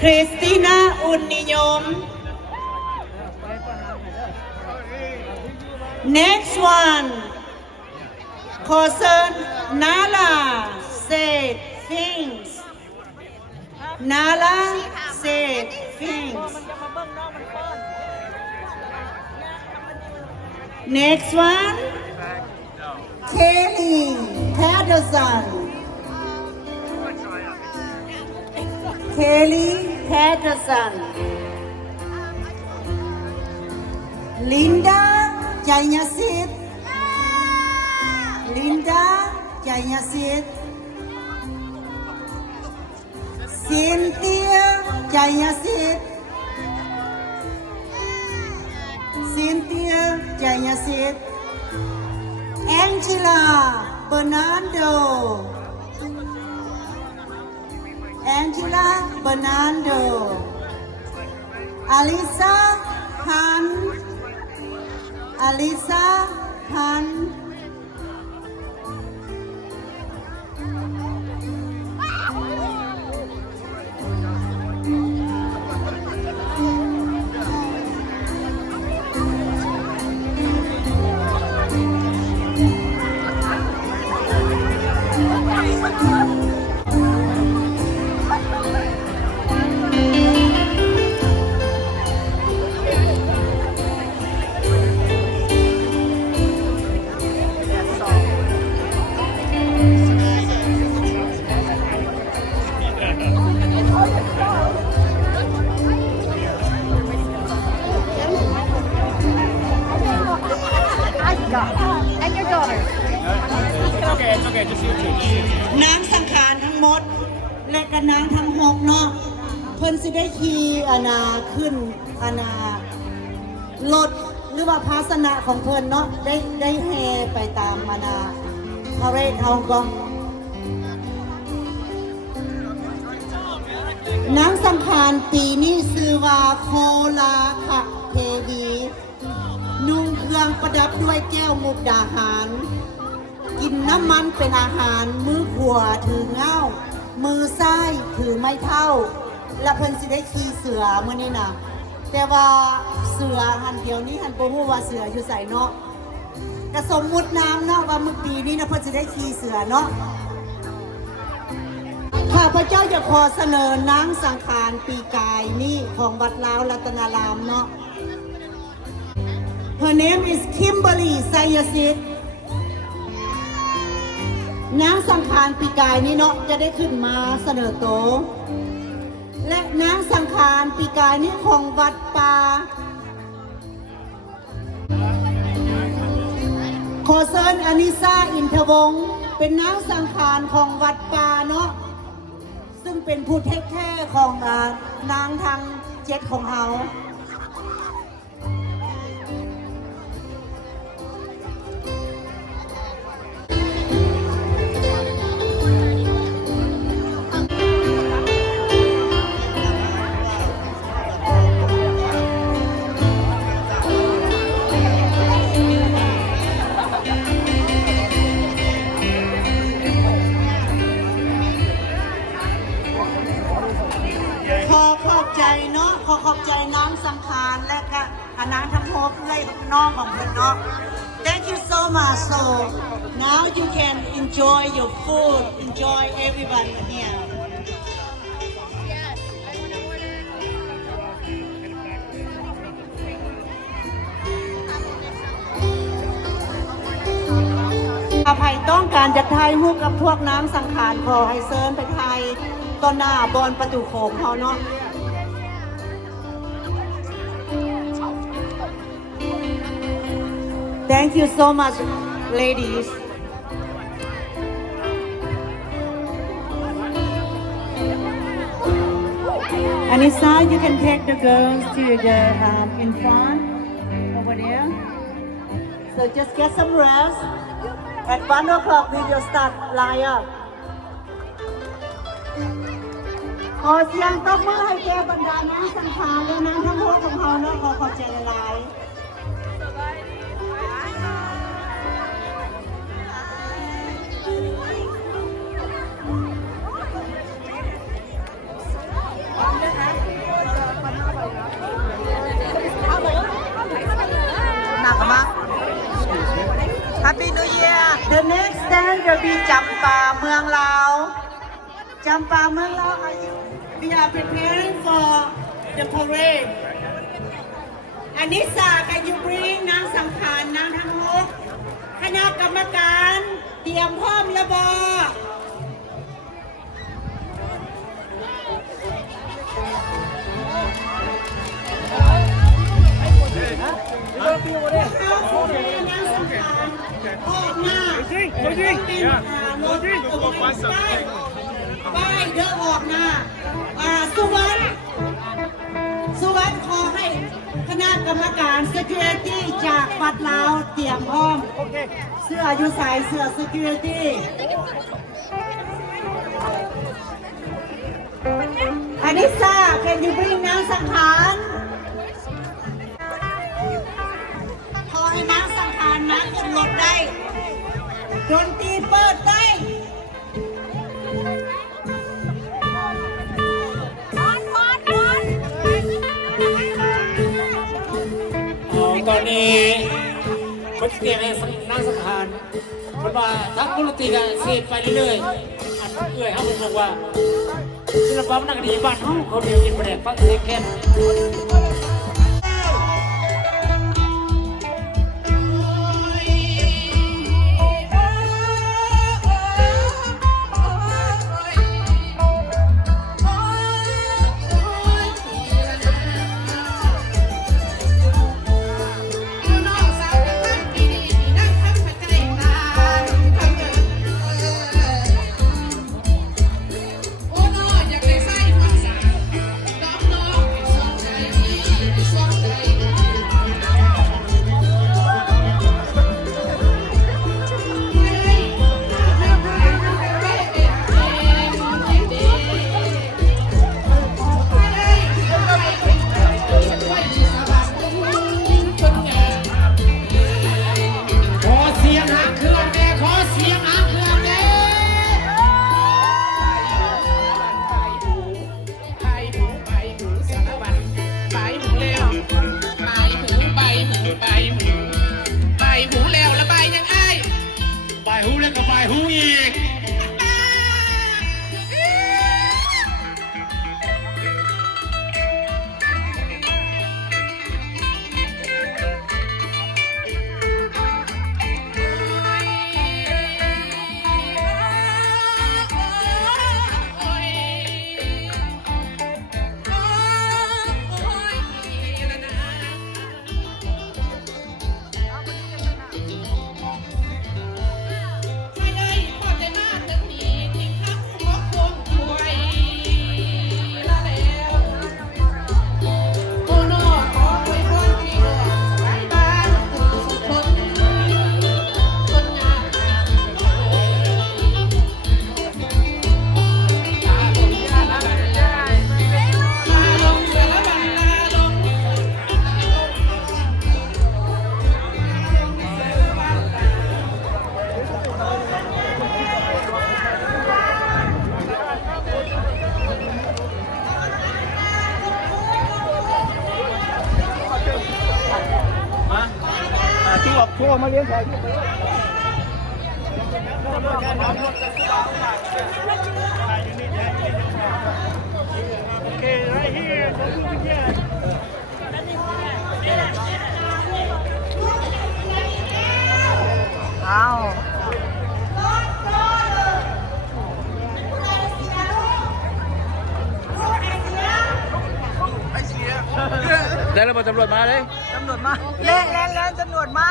คริสติน่าอุ่นนิยม Next one Concern Nala said things Nala said things Next one Kelly Patterson Kelly Patterson Linda Jayasit Linda Jayasit Cynthia Jayasit Cynthia Jayasit Angela Bernardo Angela Bernardo Alisa Han Alisa Han And your daughter. Okay, it's okay. Just you two. นางสังขารทั้งหมดและก็นางทั้ง6เนาะเพิ่นสิได้ขี่ขึ้นรถหรือว่าภาสนะของเพิ่นเนาะได้แห่ไปตามพาเหรดเฮาก็นางสังขารปีนี้ชื่อว่าโคลาคะเทวีนุ่งเครื่องประดับด้วยแก้วมุกดาหารกินน้ำมันเป็นอาหารมือขวาถือเง่ามือซ้ายถือไม้เท่าและเพิ่นสิได้ขี่เสือมื้อนี้น่ะแต่ว่าเสือหันเดียวนี้หันบ่ฮู้ว่าเสืออยู่ไสเนาะก็สมมุติน้ำเนาะว่ามื้อปีนี้นะเพิ่นสิได้ขี่เสือเนาะข้าพเจ้าจะขอเสนอนางสังขารปีกายนี้ของวัดลาวรัตนารามเนาะ Her name is Kimberly Sayasit นางสังขารปีกายนี้เนาะจะได้ขึ้นมาเสนอโตและนางสังขารปีกายนี้ของวัดป่าขอเชิญอนิซาอินทวงศ์เป็นนางสังขารของวัดป่าเนาะซึ่งเป็นผู้เทคแคร์ของนางทาง7ของเฮาขอขอบใจน้องสังขารและก็นางทั้ง6เพื่อนน้องของเพิ่นเนาะ Thank you so much so now you can enjoy your food enjoy everyone hereถ้าใครต้องการจะถ่ายรูปกับพวกน้ำสังขารขอให้เชิญไปถ่ายต้นหน้าบอนประตูโขงเขาเนาะThank you so much, ladies. Anissa, you can take the girls to the in front over there. So just get some rest. At 1 o'clock we will start line up. ขอเสียงตบมือให้แก่บรรดาน้ำสังขารและน้ำทั้งพวกของเขาเนาะขอขอบใจหลายๆ Happy New Year The next stand will be จำปาเมืองลาวจำปาเมืองลาว We are preparing for the parade อันนี้สา Can you bring นางสังขารนางทั้งหกคณะกรรมการเตรียมพร้อมระบอป้ายเดินออกหน้าสุวรรณขอให้คณะกรรมการ security จากบัดลาวเตรียมพร้อมเสื้ออยู่สายเสื้อ security อันนี้ซ่า Can you bring นางสังขารขอให้นางสังขารมาขึ้นรถได้ดนตรีเปิดได้ตอนนี้คนเตรียมให้นั่งสังหารคนว่าทักบุรุษตีกันเสียไปเรื่อยๆอันเอื่อยเขาบอกว่าศิลปะนักดีบ้านเขาเดียวกินประเด็กฟังเสียงแค่ทั่วมาเลี้ยงไก่ Okay, right here. Don't move again. อ้าว ได้แล้วตำรวจมาเลย ตำรวจมาเล่นตำรวจมา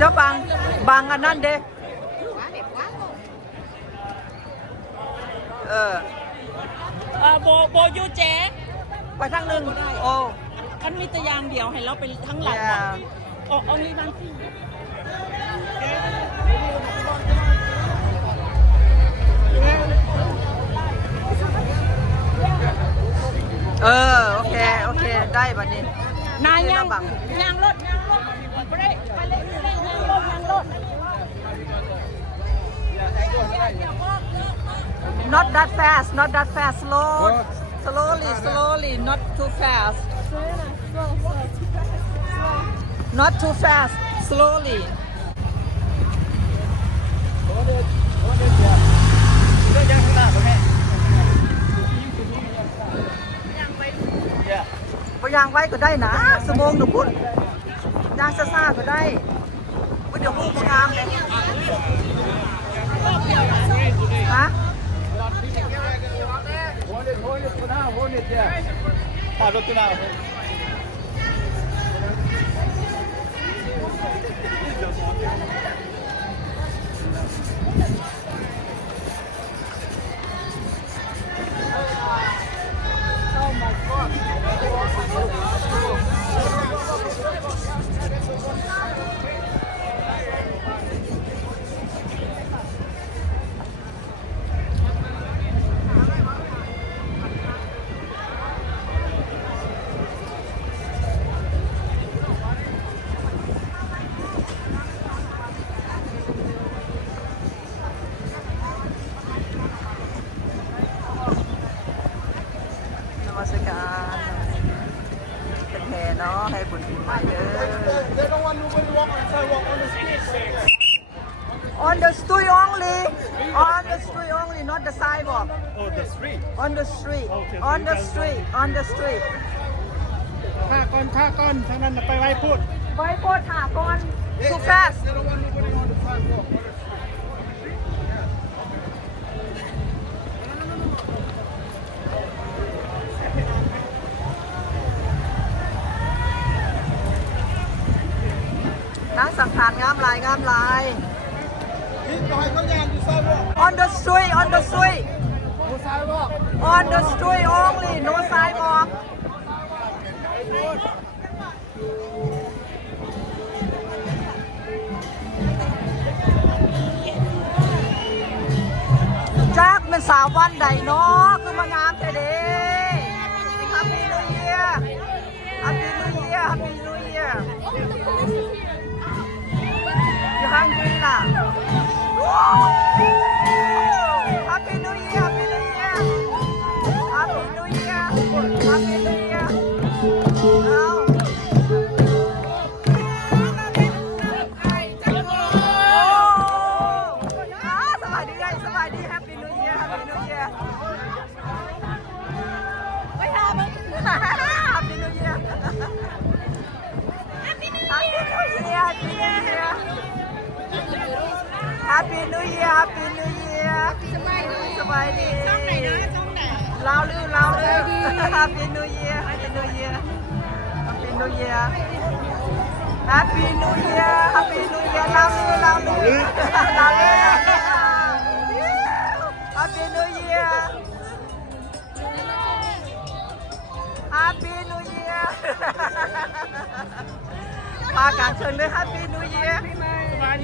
เจ้าบางอันนั้นเด็กโบยูเจ ไปทางหนึ่งโอ้ คันมีแต่ยางเดียวให้เราไปทั้งหลังออกองลีบางที่ โอเคได้บัดนี้ นายยาง บัง ยางรถไปเลยยางรถ not that fast slowly not too fast not too fast slowlyบ่ย่างไว้ก็ได้นะชั่วโมงหนึ่งพุ่นย่างซ่าๆก็ได้บ่เดี๋ยวฮู้บ่งามเลยฮะ นมัสการเป็นแห่เนาะให้บุญปีใหม่เด้อ They don't want nobody walk on the sidewalk on the street. On the street only on the street only not the sidewalk Oh, the street. on the street Okay, on the you guys street on the street ข้าก่อนทางนั้นไปไว้พูด ไว้โพดหาก่อน too fast They don't want nobody on the sidewalk. นั่งสังขารงามหลายงามหลาย นี่ต่อยเขาย่างอยู่ sidewalk. on the street on the street No sidewalk. on the street only no sidewalk จากเป็นสาววันใดเนาะคือมางามแต่เด้ Happy New Year Happy New Year Happy New Year You hungry ล่ะ Happy New Year Happy New Year Happy New Year Happy New Year เอาสบายดีไงสบายดี Happy New Year Happy New Year ไม่ทำ Happy New Year Happy New Year Happy New Year Happy New Year Happy New Year สบายดีช่องไหนนะช่องไหนลาวลือ Happy New Year Happy New Year Happy New Year Happy New Year Happy New Year ลาวลือHappy New Year Happy New Year พากันเชิญเลย Happy New Year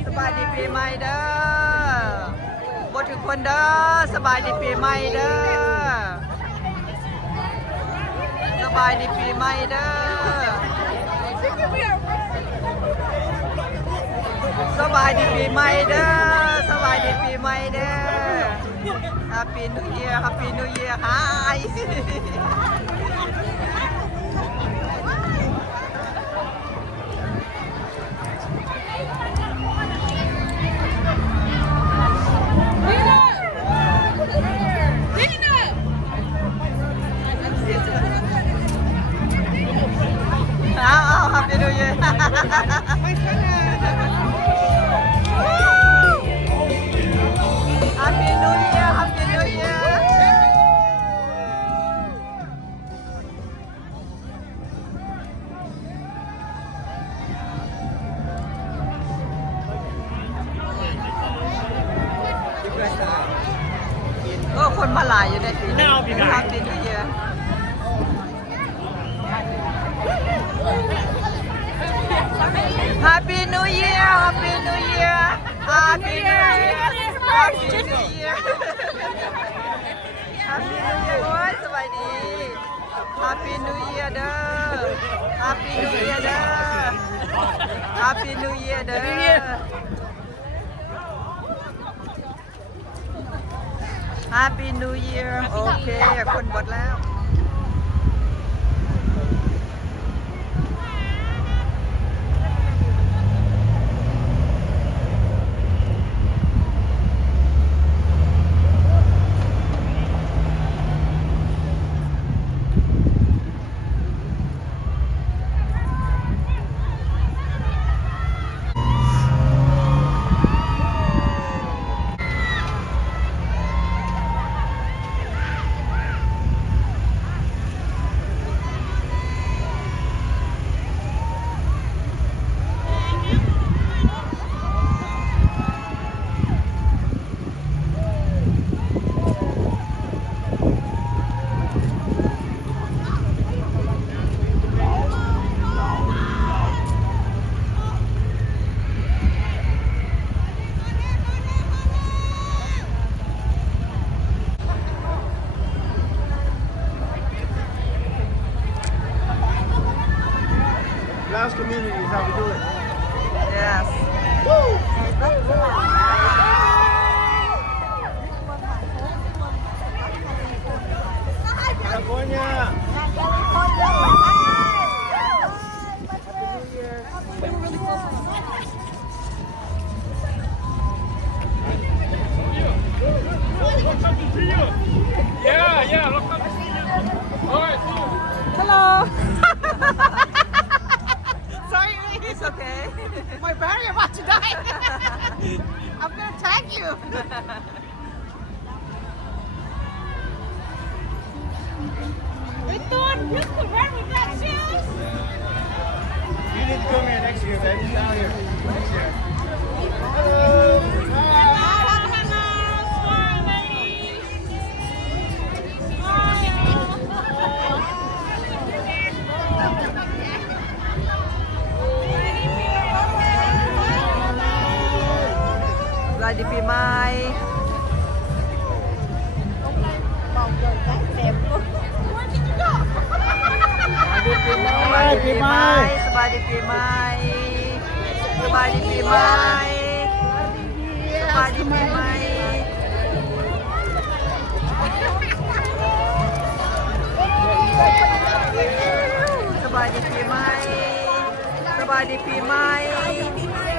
สบายดีปีใหม่เด้อบทุกคนเด้อสบายดีปีใหม่เด้อสบายดีปีใหม่เด้อสบายดีปีใหม่เด้อสบายดีปีใหม่เด้อ Happy New Year Happy New Year Hi Happy New Year Happy New Year Happy New Year ก็คนมาหลายอยู่ในปีนี้ Happy New Year Happy New Year Happy New Year Happy New Year Happy New Year Happy New Year โอ้ยสบายดี Happy New Year เด้อ Happy New Year เด้อ Happy New Year เด้อ Happy New Year โอเคคนหมดแล้ว Last community is how we do it. Yes California. Yeah, look up. All right. Hello Sorry It's okay my battery about to die I'm gonna tag you Hey Thorn, you can wear with that shoes You need to come here next year, baby. Out here. Next year. Hello. Lagi Pimai Pimai. Sebadi Pimai Sebadi Pimai Sebadi Pimai Sebadi Pimai Sebadi Pimai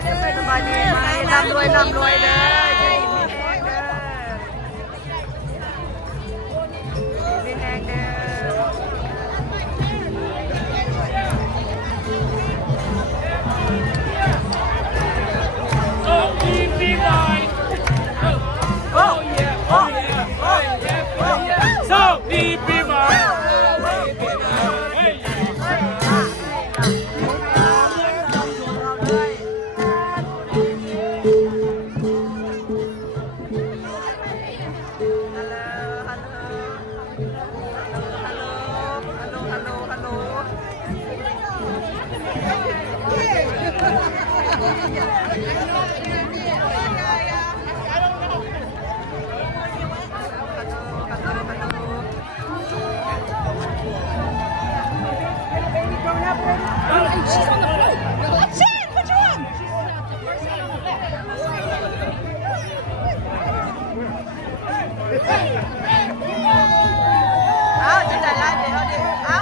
Sebadi Pimai ร่ำรวยร่ำรวยเด้อมีแฮงเด้อ So deep in my เอาจะได้ไล่เดี๋ยวดิเอา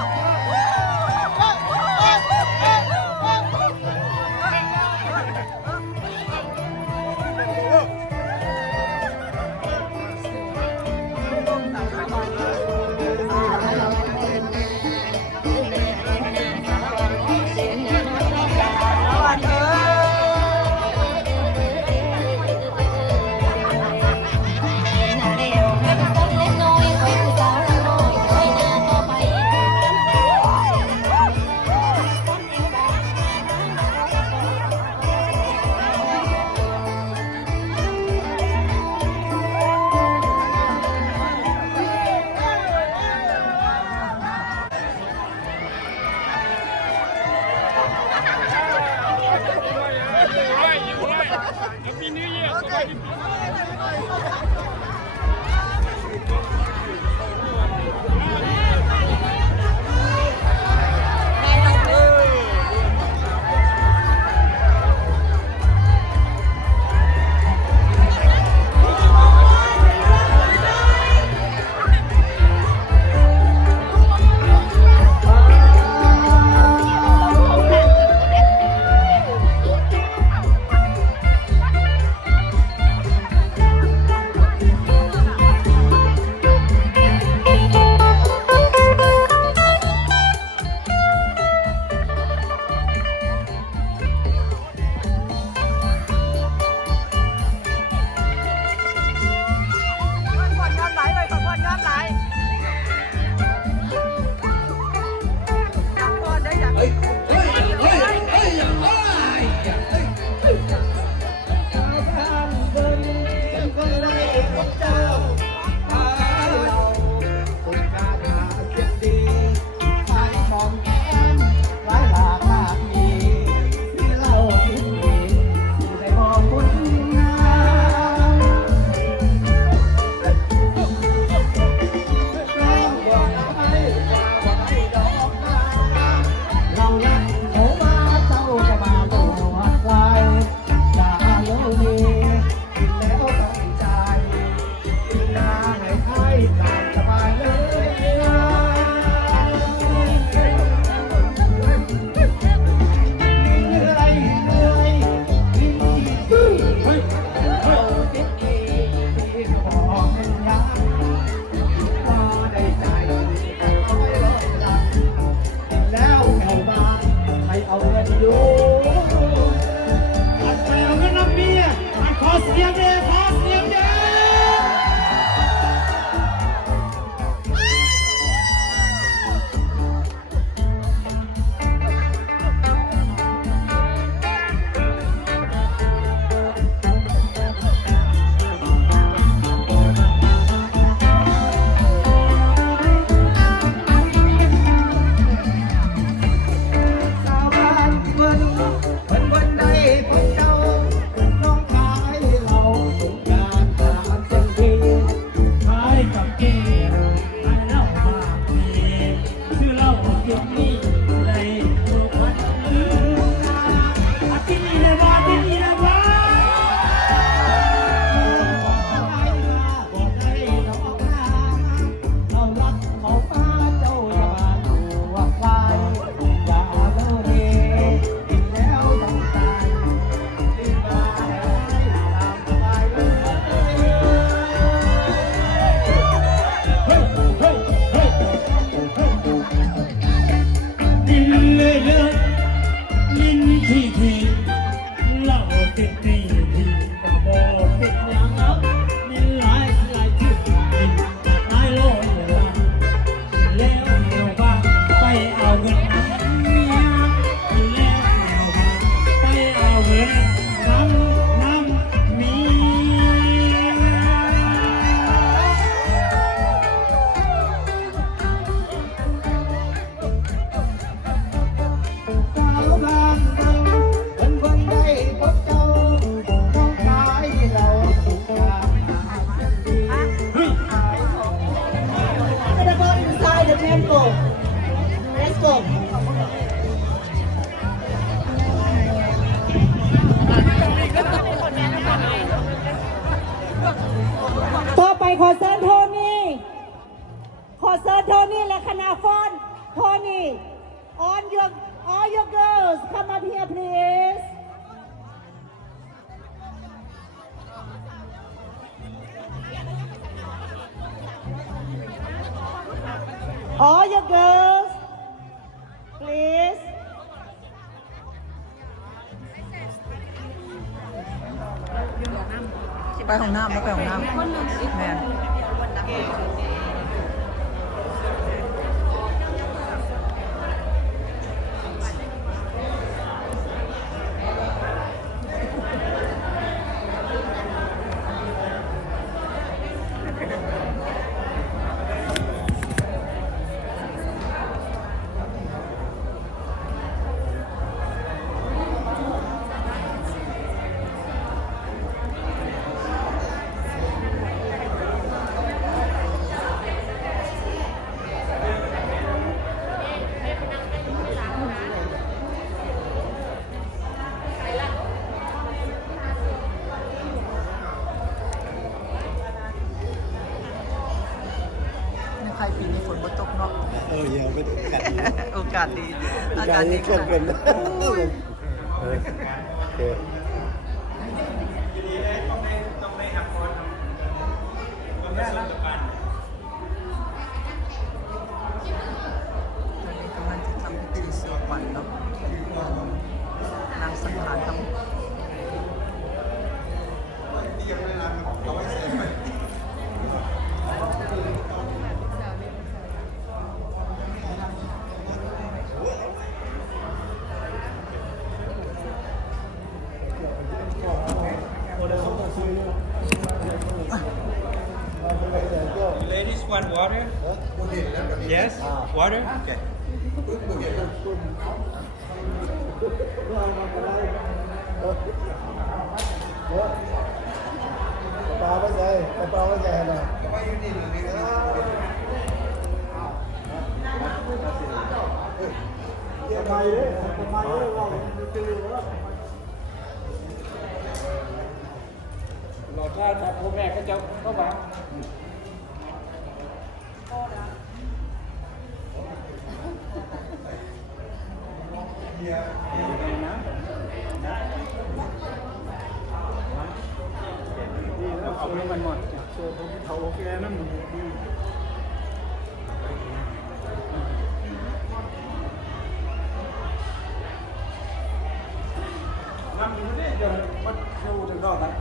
ต่อไปขอเชิญโทนี่ ขอเชิญโทนี่และคณะฟ้อนโทนี่ all your girls come up here please all your girls please ไปห้องน้ำแล้วไปห้องน้ำแม่ในใครปีนี้ฝนบ่ตกเนาะ เยอะไม่กัด โอกาสดีอากาศดี ช่วงเป็นโอเค ตอนนี้กำลังจะทำพิธีสวดวันเนาะนางสังขารทำLadies want water? Yes? Water? Okay. ปลาไม่ใช่ปลาไม่ใช่นะเกี่ยวไปเลยไปเลยว่าตื่นแล้ว เราถ้าพ่อแม่ก็จะเข้ามา เอาไปมันหมดเจอผมเขาโอเคนั่นน้ำอยู่นี่เดี๋ยวมันเที่ยวถึงรอบนะ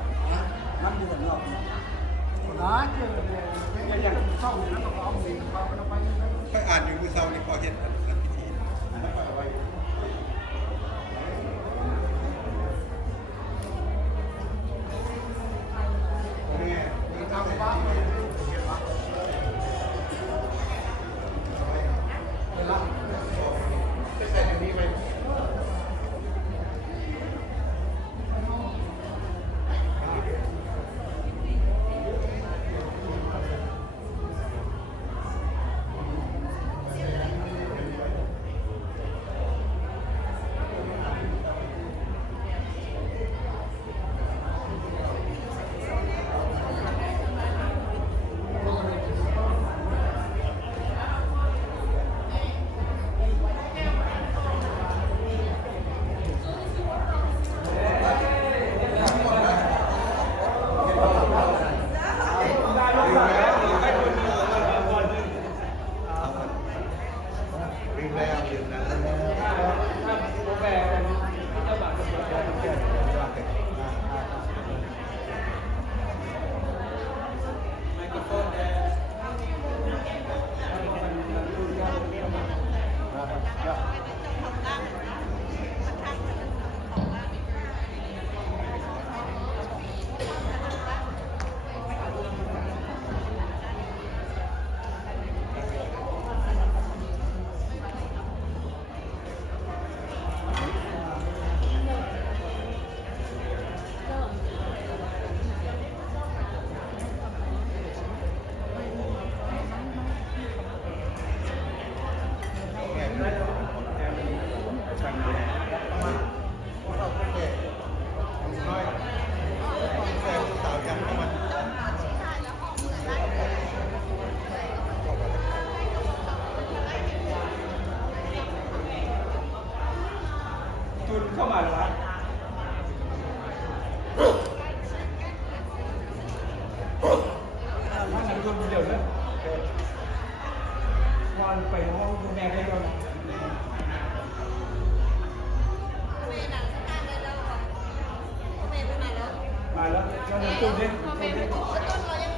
น้ำอยู่ถึงรอบนะเกี่ยวกับอย่างเข้าอย่างนั้นเราเอาสิ่งเราไป ค่อยอ่านอยู่มือเซานี่พอเห็นพิธี เ เดี๋ยวนะวันไปห้องแม่ได้แล้วนะมาแล้วแล้วตู้ดิ